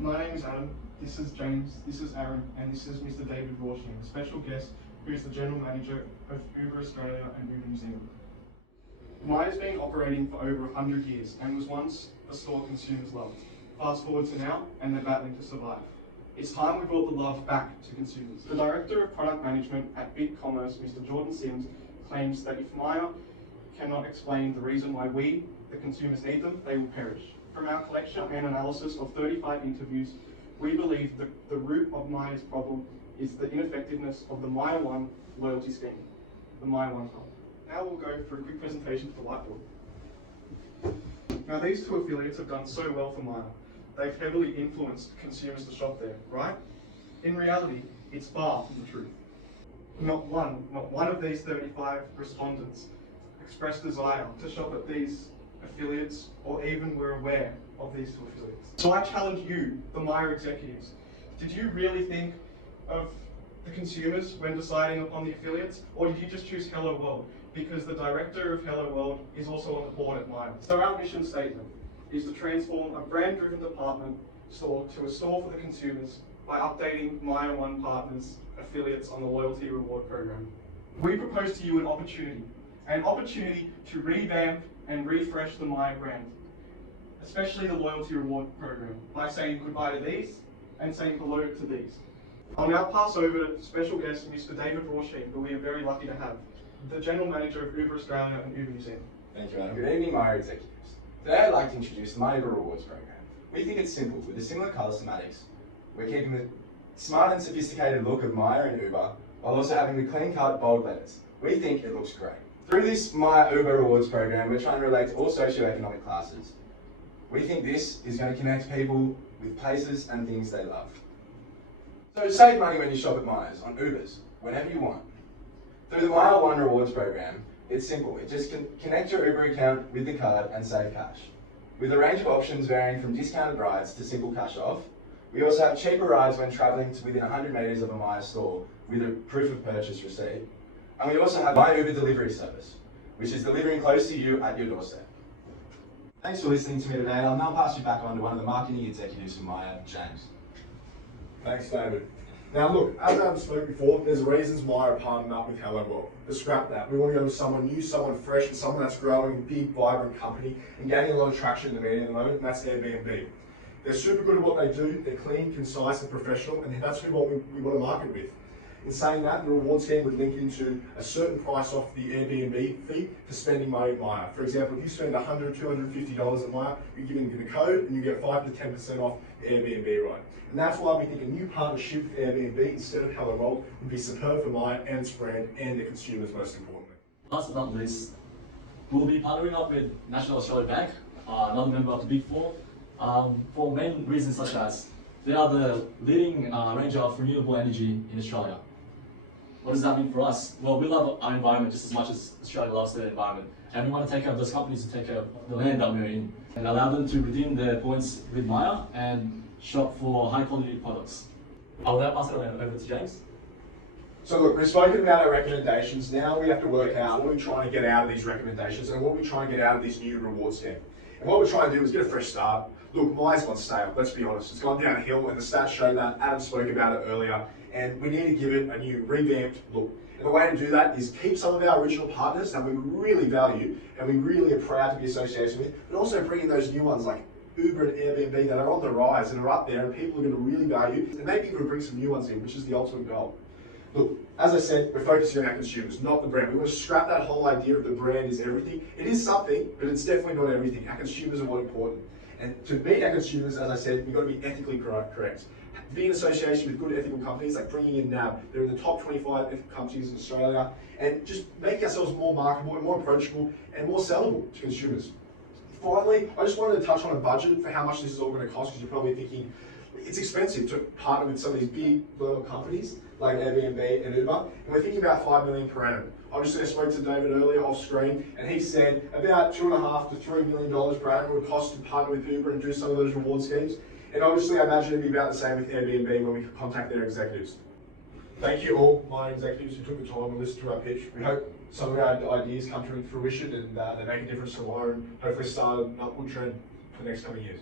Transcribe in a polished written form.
My name is Adam, this is James, this is Aaron, and this is Mr. David Rorsching, a special guest who is the General Manager of Uber Australia and Uber New Zealand. Myer's been operating for over 100 years and was once a store consumers loved. Fast forward to now, and they're battling to survive. It's time we brought the love back to consumers. The Director of Product Management at Big Commerce, Mr. Jordan Sims, claims that if Myer cannot explain the reason why we, the consumers, need them, they will perish. From our collection and analysis of 35 interviews, we believe the root of Myer's problem is the ineffectiveness of the Myer One loyalty scheme, the Myer One Club. Now we'll go through a quick presentation for the whiteboard. Now these two affiliates have done so well for Myer. They've heavily influenced consumers to shop there, right? In reality, it's far from the truth. Not one of these 35 respondents expressed desire to shop at these affiliates or even were aware of these two affiliates. So I challenge you, the Myer executives, did you really think of the consumers when deciding upon the affiliates, or did you just choose Hello World? Because the director of Hello World is also on the board at Myer. So our mission statement is to transform a brand-driven department store to a store for the consumers by updating Myer One partners' affiliates on the loyalty reward program. We propose to you an opportunity to revamp and refresh the Myer brand, especially the loyalty reward program, by saying goodbye to these and saying hello to these. I'll now pass over to special guest Mr. David Rorsching, who we are very lucky to have, the General Manager of Uber Australia and Uber New Zealand. Thank you, Adam. Good evening, Myer executives. Today I'd like to introduce the Myer Rewards program. We think it's simple. With the similar colour schematics, we're keeping the smart and sophisticated look of Myer and Uber while also having the clean-cut, bold letters. We think it looks great. Through this Myer Uber Rewards program, we're trying to relate to all socioeconomic classes. We think this is going to connect people with places and things they love. So save money when you shop at Myers on Ubers, whenever you want. Through the Myer One Rewards program, it's simple. It just can connect your Uber account with the card and save cash. With a range of options varying from discounted rides to simple cash off, we also have cheaper rides when travelling to within 100 metres of a Myer store with a proof of purchase receipt. And we also have My Uber delivery service, which is delivering close to you at your doorstep. Thanks for listening to me today. I'll now pass you back on to one of the marketing executives from Myer, James. Thanks, David. Now look, as Adam spoke before, there's reasons Myer partnered up with Hello World. But scrap that. We want to go with someone new, someone fresh, and someone that's growing, a big, vibrant company and gaining a lot of traction in the media at the moment, and that's Airbnb. They're super good at what they do, they're clean, concise and professional, and that's what we want to market with. In saying that, the reward scheme would link into a certain price off the Airbnb fee for spending money at Myer. For example, if you spend $100, $250 at Myer, you're giving the code and you get 5 to 10% off the Airbnb ride. And that's why we think a new partnership with Airbnb instead of Hello World would be superb for Myer and its brand and the consumers most importantly. Last but not least, we'll be partnering up with National Australia Bank, another member of the Big Four, for main reasons such as they are the leading range of renewable energy in Australia. What does that mean for us? Well, we love our environment just as much as Australia loves their environment. And we want to take care of those companies to take care of the land that we're in and allow them to redeem their points with Myer and shop for high quality products. I'll now pass it over to James. So look, we've spoken about our recommendations. Now we have to work out what we're trying to get out of these recommendations and what we're trying to get out of this new reward scheme. And what we're trying to do is get a fresh start. Look, Myer's gone stale, let's be honest. It's gone downhill and the stats show that. Adam spoke about it earlier. And we need to give it a new revamped look. And the way to do that is keep some of our original partners that we really value and we really are proud to be associated with, but also bring in those new ones like Uber and Airbnb that are on the rise and are up there and people are going to really value, and maybe even bring some new ones in, which is the ultimate goal. Look, as I said, we're focusing on our consumers, not the brand. We want to scrap that whole idea of the brand is everything. It is something, but it's definitely not everything. Our consumers are more important. And to meet our consumers, as I said, we've got to be ethically correct. Be in association with good ethical companies, like bringing in NAB. They're in the top 25 ethical companies in Australia, and just making ourselves more marketable and more approachable and more sellable to consumers. Finally, I just wanted to touch on a budget for how much this is all going to cost, because you're probably thinking it's expensive to partner with some of these big global companies like Airbnb and Uber, and we're thinking about $5 million per annum. Obviously, I spoke to David earlier off screen, and he said about $2.5 to $3 million per annum would cost to partner with Uber and do some of those reward schemes. And obviously, I imagine it'd be about the same with Airbnb when we contact their executives. Thank you all, my executives who took the time to listen to our pitch. We hope some of our ideas come to fruition and they make a difference to Myer and hopefully start an upward trend for the next coming years.